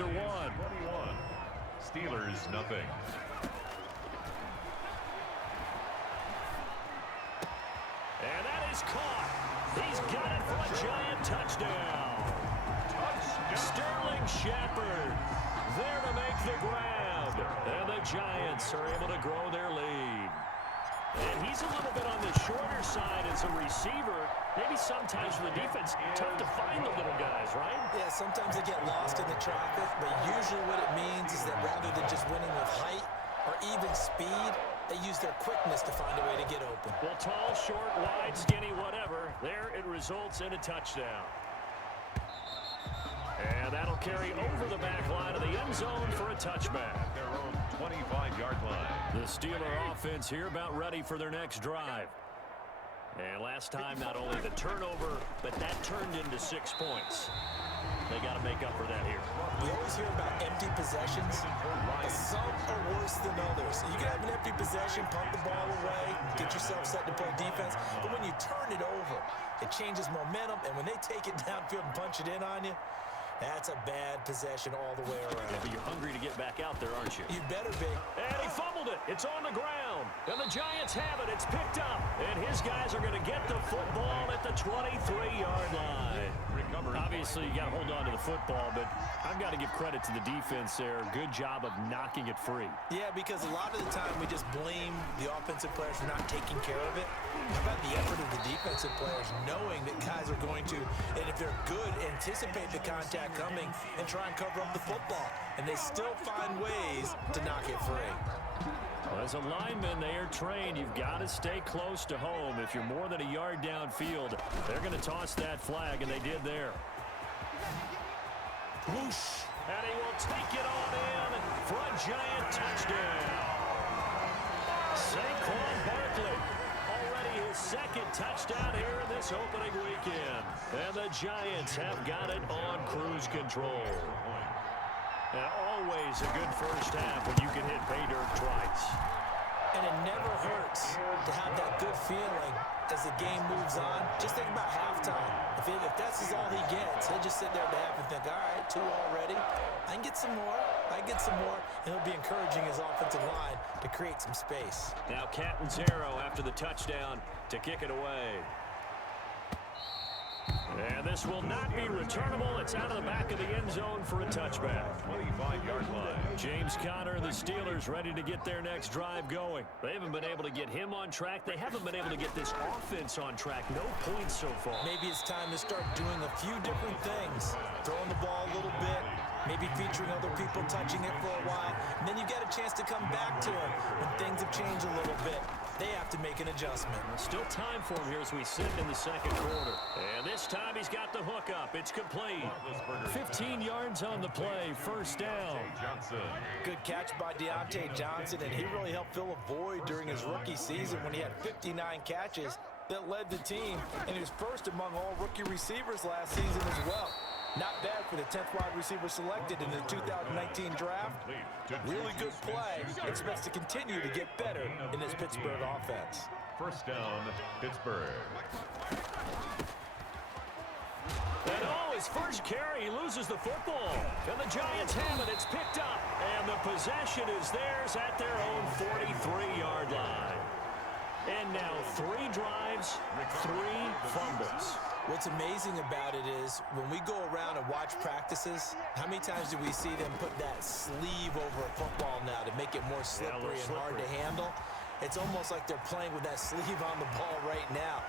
after one. 21. Steelers, nothing. And that is caught. He's got it for a giant touchdown. Sterling Shepard there to make the grab. And the Giants are able to grow their lead. And he's a little bit on the shorter side as a receiver. Maybe sometimes for the defense, tough to find the little guys, right? Yeah, sometimes they get lost in the traffic, but usually what it means is that rather than just winning with height or even speed, they use their quickness to find a way to get open. Well, tall, short, wide, skinny, whatever. There it results in a touchdown. And that'll carry over the back line of the end zone for a touchback. Their own 25-yard line. The Steeler offense here about ready for their next drive. And last time, not only the turnover, but that turned into 6 points. They got to make up for that here. We always hear about empty possessions, but some are worse than others. You can have an empty possession, pump the ball away, get yourself set to play defense, but when you turn it over, it changes momentum, and when they take it downfield and punch it in on you, that's a bad possession all the way around. Yeah, but you're hungry to get back out there, aren't you? You better be. And he fumbled it. It's on the ground. And the Giants have it. It's picked up. And his guys are going to get the football at the 23-yard line. Obviously, you got to hold on to the football, but I've got to give credit to the defense there. Good job of knocking it free. Yeah, because a lot of the time we just blame the offensive players for not taking care of it. How about the effort of the defensive players knowing that guys are going to, and if they're good, anticipate the contact coming and try and cover up the football. And they still find ways to knock it free. Well, as a lineman, they are trained. You've got to stay close to home. If you're more than a yard downfield, they're going to toss that flag, and they did there. Whoosh. And he will take it on in for a giant touchdown. Saquon Barkley, already his second touchdown here in this opening weekend. And the Giants have got it on cruise control. And always a good first half when you can hit pay dirt twice. And it never hurts to have that good feeling as the game moves on. Just think about halftime. If that's all he gets, he'll just sit there at the half and think, all right, 2 already. I can get some more. I can get some more. And he'll be encouraging his offensive line to create some space. Now Catanzaro after the touchdown to kick it away. And this will not be returnable. It's out of the back of the end zone for a touchback. 25-yard line. James Conner and the Steelers ready to get their next drive going. They haven't been able to get him on track. They haven't been able to get this offense on track. No points so far. Maybe it's time to start doing a few different things. Throwing the ball a little bit. Maybe featuring other people touching it for a while. And then you get a chance to come back to it when things have changed a little bit. They have to make an adjustment. Still time for him here as we sit in the second quarter. And this time he's got the hook up. It's complete. 15 yards on the play. First down. Good catch by Deontay Johnson, and he really helped fill a void during his rookie season when he had 59 catches that led the team, and he was first among all rookie receivers last season as well. Not bad for the 10th wide receiver selected in the 2019 draft. Really good play. Expects to continue to get better in this Pittsburgh offense. First down, Pittsburgh. And his first carry, he loses the football. And the Giants have it. It's picked up. And the possession is theirs at their own 43-yard line. And now 3 drives, 3 fumbles. What's amazing about it is when we go around and watch practices, how many times do we see them put that sleeve over a football now to make it more slippery and hard to handle? It's almost like they're playing with that sleeve on the ball right now.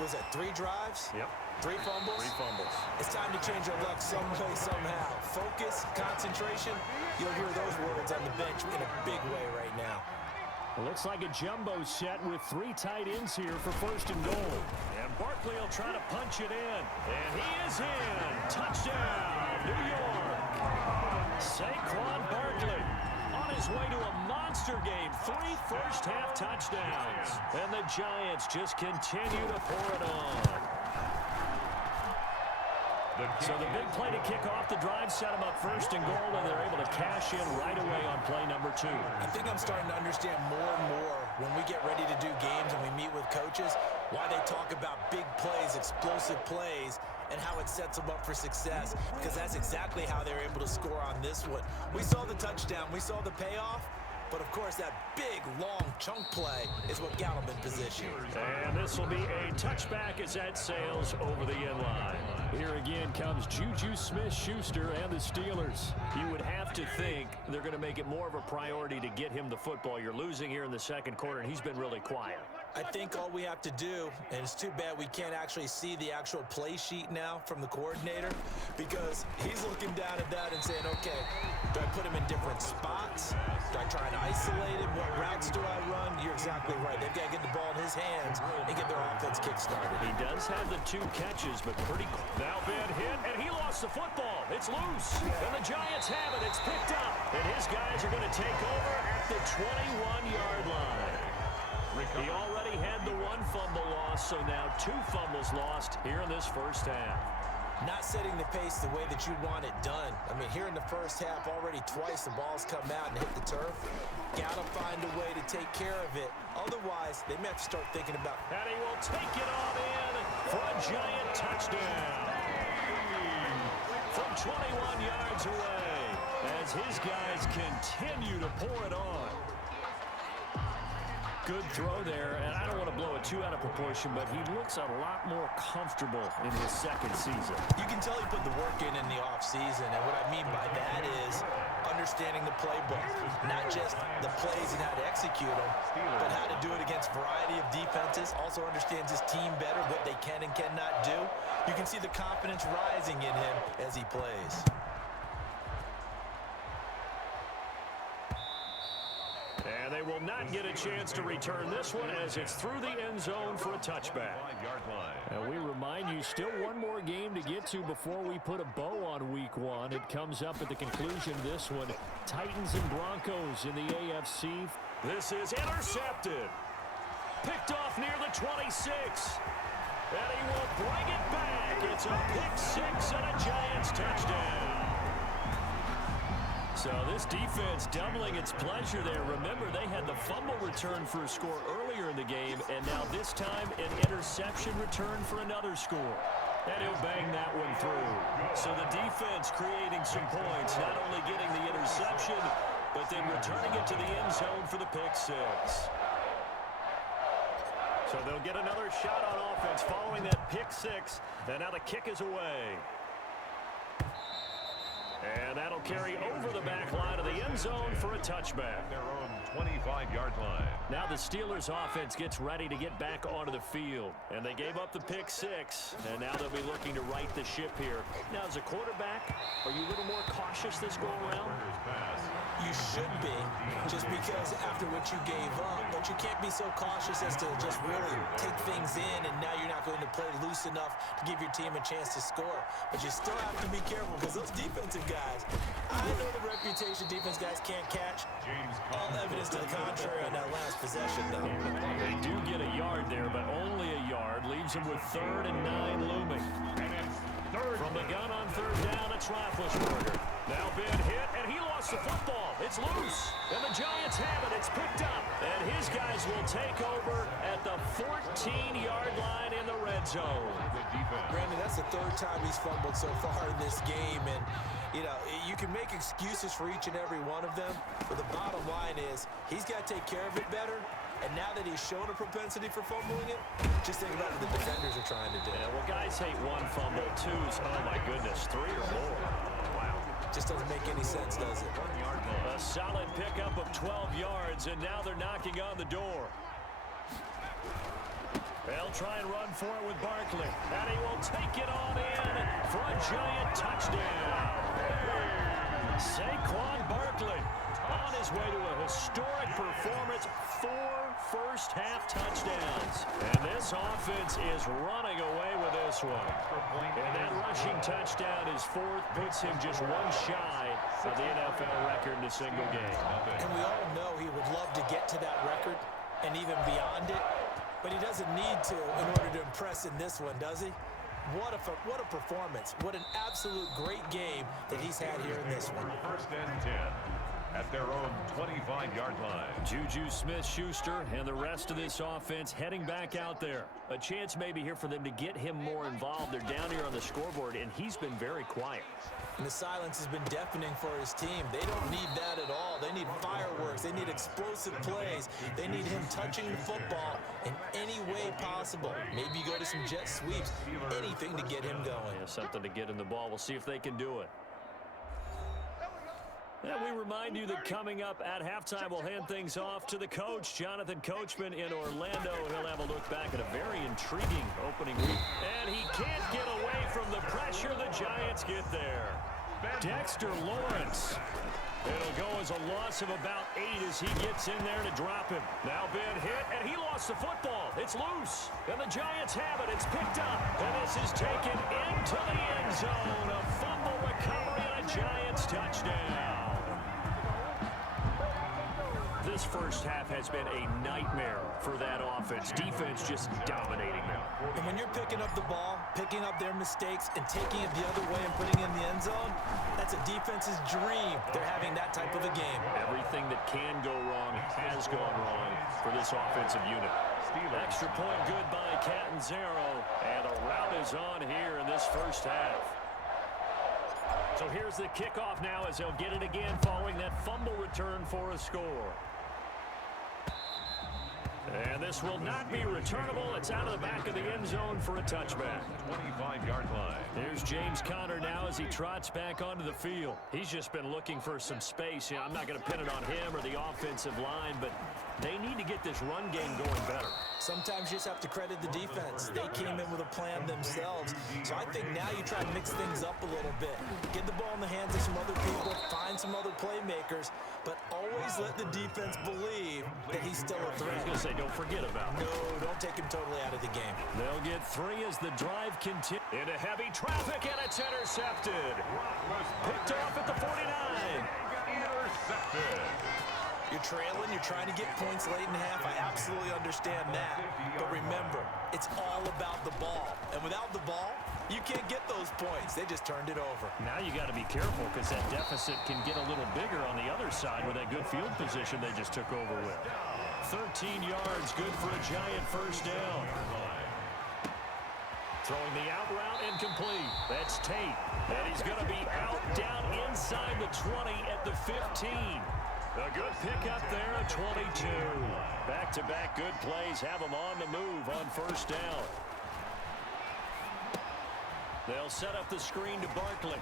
Was that 3 drives? Yep. 3 fumbles? 3 fumbles. It's time to change our luck some way, somehow. Focus, concentration, you'll hear those words on the bench in a big way right now. It looks like a jumbo set with 3 tight ends here for first and goal. And Barkley will try to punch it in. And he is in. Touchdown, New York. Saquon Barkley on his way to a monster game. 3 first-half touchdowns. And the Giants just continue to pour it on. So the big play to kick off the drive set them up first and goal, and they're able to cash in right away on play number 2. I think I'm starting to understand more and more when we get ready to do games and we meet with coaches, why they talk about big plays, explosive plays, and how it sets them up for success, because that's exactly how they were able to score on this one. We saw the touchdown. We saw the payoff. But, of course, that big, long chunk play is what got them in position. And this will be a touchback as that sails over the end line. Here again comes Juju Smith-Schuster and the Steelers. You would have to think they're going to make it more of a priority to get him the football. You're losing here in the second quarter, and he's been really quiet. I think all we have to do, and it's too bad we can't actually see the actual play sheet now from the coordinator, because he's looking down at that and saying, okay, do I put him in different spots? Do I try and isolate him? What routes do I run? You're exactly right. They've got to get the ball in his hands and get their offense kick-started. He does have the 2 catches, but pretty cool. Now Ben hit, and he lost the football. It's loose, and the Giants have it. It's picked up, and his guys are going to take over at the 21-yard line. He already had the 1 fumble loss, so now 2 fumbles lost here in this first half. Not setting the pace the way that you want it done. I mean, here in the first half, already twice the ball's come out and hit the turf. Got to find a way to take care of it. Otherwise, they may have to start thinking about... And he will take it on in for a Giant touchdown. From 21 yards away, as his guys continue to pour it on. Good throw there, and I don't want to blow it too out of proportion, but he looks a lot more comfortable in his second season. You can tell he put the work in the offseason, and what I mean by that is understanding the playbook, not just the plays and how to execute them, but how to do it against a variety of defenses. Also understands his team better, what they can and cannot do. You can see the confidence rising in him as he plays. And they will not get a chance to return this one as it's through the end zone for a touchback. And we remind you, still one more game to get to before we put a bow on week 1. It comes up at the conclusion of this one. Titans and Broncos in the AFC. This is intercepted. Picked off near the 26. And he will bring it back. It's a pick 6 and a Giants touchdown. So this defense doubling its pleasure there. Remember, they had the fumble return for a score earlier in the game, and now this time an interception return for another score. And he'll bang that one through. So the defense creating some points, not only getting the interception, but then returning it to the end zone for the pick 6. So they'll get another shot on offense following that pick 6, and now the kick is away. And that'll carry over the back line of the end zone for a touchback. Their own 25-yard line. Now the Steelers offense gets ready to get back onto the field. And they gave up the pick 6, and now they'll be looking to right the ship here. Now, as a quarterback, are you a little more cautious this go around? You should be, just because after what you gave up, but you can't be so cautious as to just really take things in, and now you're not going to play loose enough to give your team a chance to score. But you still have to be careful, because those defensive guys, I know the reputation defense guys can't catch. All evidence to the contrary on that last possession, though. They do get a yard there, but only a yard. Leaves them with 3rd and 9 looming. From the gun on 3rd down, it's Roethlisberger. Now Ben hit, and he lost the football. It's loose, and the Giants have it. It's picked up, and his guys will take over at the 14-yard line in the red zone. Brandon, that's the 3rd time he's fumbled so far in this game, and you can make excuses for each and every one of them, but the bottom line is he's got to take care of it better. And now that he's shown a propensity for fumbling it, just think about what the defenders are trying to do. Yeah, well, guys hate 1 fumble, 2's, oh my goodness, 3 or more. Wow. Just doesn't make any sense, does it? A solid pickup of 12 yards, and now they're knocking on the door. They'll try and run for it with Barkley. And he will take it on in for a Giant touchdown. Saquon Barkley on his way to a historic performance. 4 first-half touchdowns. And this offense is running away with this one. And that rushing touchdown is 4th, puts him just 1 shy of the NFL record in a single game. And we all know he would love to get to that record and even beyond it. But he doesn't need to in order to impress in this one, does he? What a performance. What an absolute great game that he's had here in this one. 1st and 10. at their own 25-yard line. Juju Smith-Schuster and the rest of this offense heading back out there. A chance maybe here for them to get him more involved. They're down here on the scoreboard, and he's been very quiet. And the silence has been deafening for his team. They don't need that at all. They need fireworks. They need explosive plays. They need him touching the football in any way possible. Maybe you go to some jet sweeps, anything to get him going. Yeah, something to get him the ball. We'll see if they can do it. And we remind you that coming up at halftime, we'll hand things off to the coach, Jonathan Coachman in Orlando. He'll have a look back at a very intriguing opening week. And he can't get away from the pressure. The Giants get there. Dexter Lawrence. It'll go as a loss of about 8 as he gets in there to drop him. Now been hit, and he lost the football. It's loose, and the Giants have it. It's picked up, and this is taken into the end zone. A fumble recovery and a Giants touchdown. This first half has been a nightmare for that offense. Defense just dominating them. And when you're picking up the ball, picking up their mistakes, and taking it the other way and putting it in the end zone, that's a defense's dream. They're having that type of a game. Everything that can go wrong has gone wrong for this offensive unit. Extra point good by Catanzaro, and a rout is on here in this first half. So here's the kickoff now as they'll get it again following that fumble return for a score. And this will not be returnable. It's out of the back of the end zone for a touchback. 25-yard line. Here's James Conner now as he trots back onto the field. He's just been looking for some space. You know, I'm not going to pin it on him or the offensive line, but they need to get this run game going better. Sometimes you just have to credit the defense. They came in with a plan themselves. So I think now you try to mix things up a little bit. Get the ball in the hands of some other people, find some other playmakers, but always let the defense believe that he's still a threat. I was going to say, don't forget about him. No, don't take him totally out of the game. They'll get 3 as the drive continues. Into heavy traffic, and it's intercepted. Picked off at the 49. Intercepted. You're trailing, you're trying to get points late in half. I absolutely understand that. But remember, it's all about the ball. And without the ball, you can't get those points. They just turned it over. Now you got to be careful because that deficit can get a little bigger on the other side with that good field position they just took over with. 13 yards, good for a Giant first down. Throwing the out route incomplete. That's Tate. And he's going to be out down inside the 20 at the 15. A good pickup there at 22. Back-to-back good plays have them on the move on first down. They'll set up the screen to Barkley.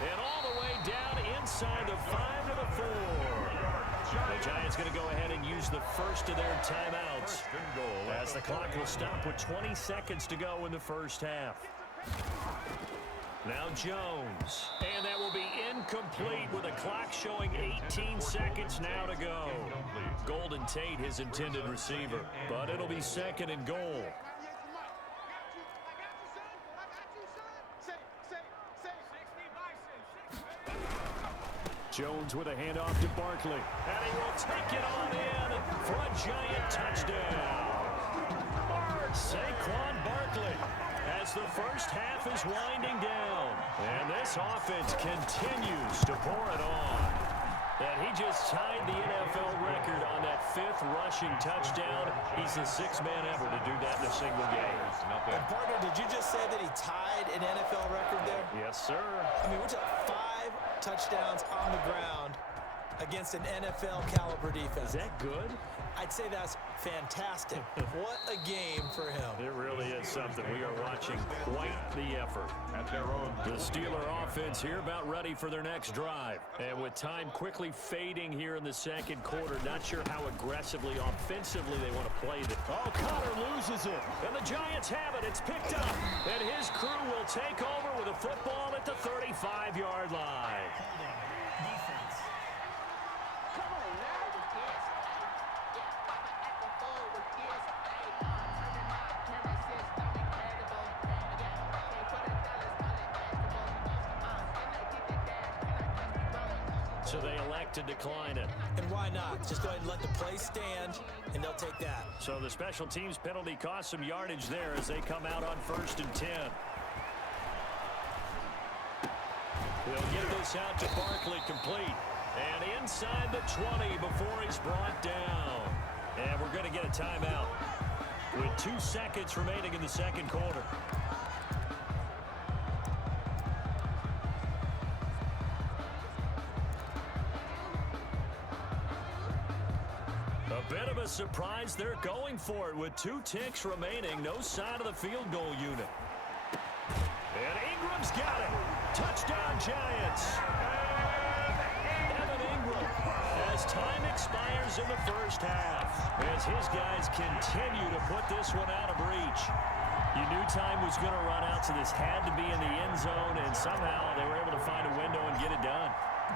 And all the way down inside the 5 to the 4. The Giants going to go ahead and use the first of their timeouts as the clock will stop with 20 seconds to go in the first half. Now Jones, and that will be incomplete with the clock showing 18 seconds now to go. Golden Tate, his intended receiver, but it'll be second and goal. Jones with a handoff to Barkley, and he will take it on in for a Giant touchdown. Saquon Barkley, as the first half is winding down, and this offense continues to pour it on. And he just tied the NFL record on that 5th rushing touchdown. He's the 6th man ever to do that in a single game. And partner, did you just say that he tied an NFL record there? Yes, sir. I mean, we're talking 5 touchdowns on the ground against an NFL caliber defense. Is that good? I'd say that's fantastic. What a game for him. It really is something. We are watching quite the effort. At their own. The Steeler offense here about ready for their next drive. And with time quickly fading here in the second quarter, not sure how aggressively, offensively they want to play this. Oh, Conner loses it. And the Giants have it. It's picked up. And his crew will take over with a football at the 35-yard line. So they elect to decline it. And why not? Just go ahead and let the play stand, and they'll take that. So the special teams penalty cost some yardage there as they come out on 1st and 10. He'll get this out to Barkley, complete. And inside the 20 before he's brought down. And we're going to get a timeout with 2 seconds remaining in the second quarter. A bit of a surprise. They're going for it with 2 ticks remaining. No sign of the field goal unit. And Ingram's got it. Touchdown, Giants. Evan Ingram, as time expires in the first half, as his guys continue to put this one out of reach. You knew time was going to run out, so this had to be in the end zone, and somehow they were able to find a window and get it done.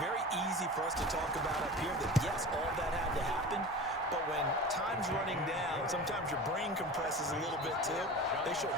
Very easy for us to talk about up here that, yes, all that had to happen, but when time's running down, sometimes your brain compresses a little bit too. They show